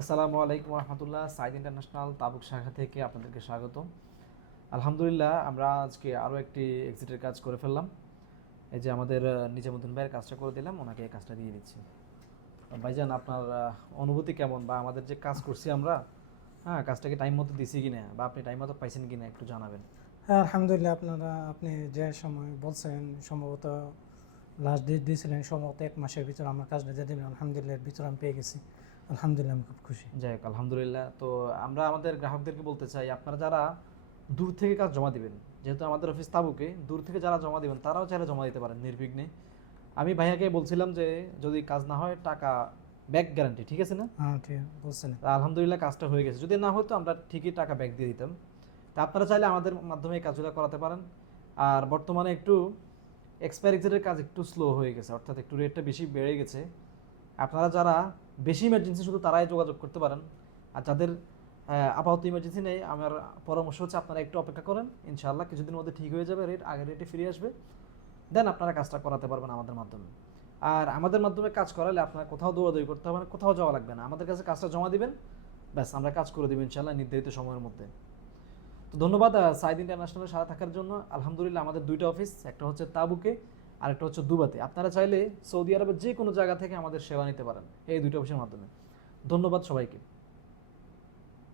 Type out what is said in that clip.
আসসালামু আলাইকুম রহমতুল্লাহ সাইদ ইন্টারন্যাশনাল তাবুক শাখা থেকে আপনাদেরকে স্বাগত আলহামদুলিল্লাহ, আমরা আজকে আরও একটি এক্সিটের কাজ করে ফেললাম। এই যে আমাদের নিজামুদ্দিন ভাইয়ের কাজটা করে দিলাম, ওনাকে এই কাজটা দিয়ে দিচ্ছি। ভাইজান, আপনার অনুভূতি কেমন? বা আমাদের যে কাজ করছি আমরা হ্যাঁ কাজটাকে টাইম মতো দিছি কিনা, বা আপনি টাইম মতো পাইছেন কিনা একটু জানাবেন। হ্যাঁ আলহামদুলিল্লাহ, আপনারা, আপনি যে সময় বলছেন, সম্ভবত লাস্ট ডেট দিয়েছিলেন, সম্ভবত এক মাসের ভিতরে আমার কাজটা দিয়ে দেবেন। আলহামদুলিল্লাহ ভিতরে আমি পেয়ে গেছি। আলহামদুলিল্লাহ আমি খুব খুশি। যাই হোক আলহামদুলিল্লাহ। তো আমরা আমাদের গ্রাহকদেরকে বলতে চাই আপনারা যারা দূর থেকে কাজ জমা দিবেন যেহেতু আমাদের অফিস তাবুকে দূর থেকে যারা জমা দিবেন তারাও চাইলে জমা দিতে পারেন নির্বিঘ্নে। আমি ভাইয়াকে বলছিলাম যে যদি কাজ না হয় টাকা ব্যাক গ্যারান্টি ঠিক আছে না? হ্যাঁ ঠিক আছে, বলছেন আলহামদুলিল্লাহ কাজটা হয়ে গেছে। যদি না হতো আমরা ঠিকই টাকা ব্যাক দিয়ে দিতাম। তা আপনারা চাইলে আমাদের মাধ্যমে এই কাজগুলো করাতে পারেন। আর বর্তমানে একটু এক্সপায়ার এক্সিটের কাজ একটু স্লো হয়ে গেছে অর্থাৎ একটু রেটটা বেশি বেড়ে গেছে। আপনারা যারা বেশি ইমার্জেন্সি শুধু তারাই যোগাযোগ করতে পারেন। আর যাদের আপাতত ইমার্জেন্সি নেই, আমার পরামর্শ হচ্ছে আপনারা একটু অপেক্ষা করেন। ইনশাআল্লাহ কিছুদিনের মধ্যে ঠিক হয়ে যাবে রেট আগের রেটে ফিরে আসবে। দেন আপনারা কাজটা করাতে পারবেন আমাদের মাধ্যমে। আর আমাদের মাধ্যমে কাজ করালে আপনার কোথাও দৌড়াদৌড়ি করতে হবে না, কোথাও যাওয়া লাগবে না। আমাদের কাছে কাজটা জমা দিবেন, ব্যাস আমরা কাজ করে দেবো ইনশাআল্লাহ নির্ধারিত সময়ের মধ্যে। তো ধন্যবাদ সাইদ ইন্টারন্যাশনালের সাথে থাকার জন্য। আলহামদুলিল্লাহ আমাদের দুইটা অফিস, একটা হচ্ছে তাবুকে আর একটা হচ্ছে দুবাতে আপনারা চাইলে সৌদি আরবের যে কোনো জায়গা থেকে আমাদের সেবা নিতে পারেন এই দুইটা অপশনের মাধ্যমে। ধন্যবাদ সবাইকে।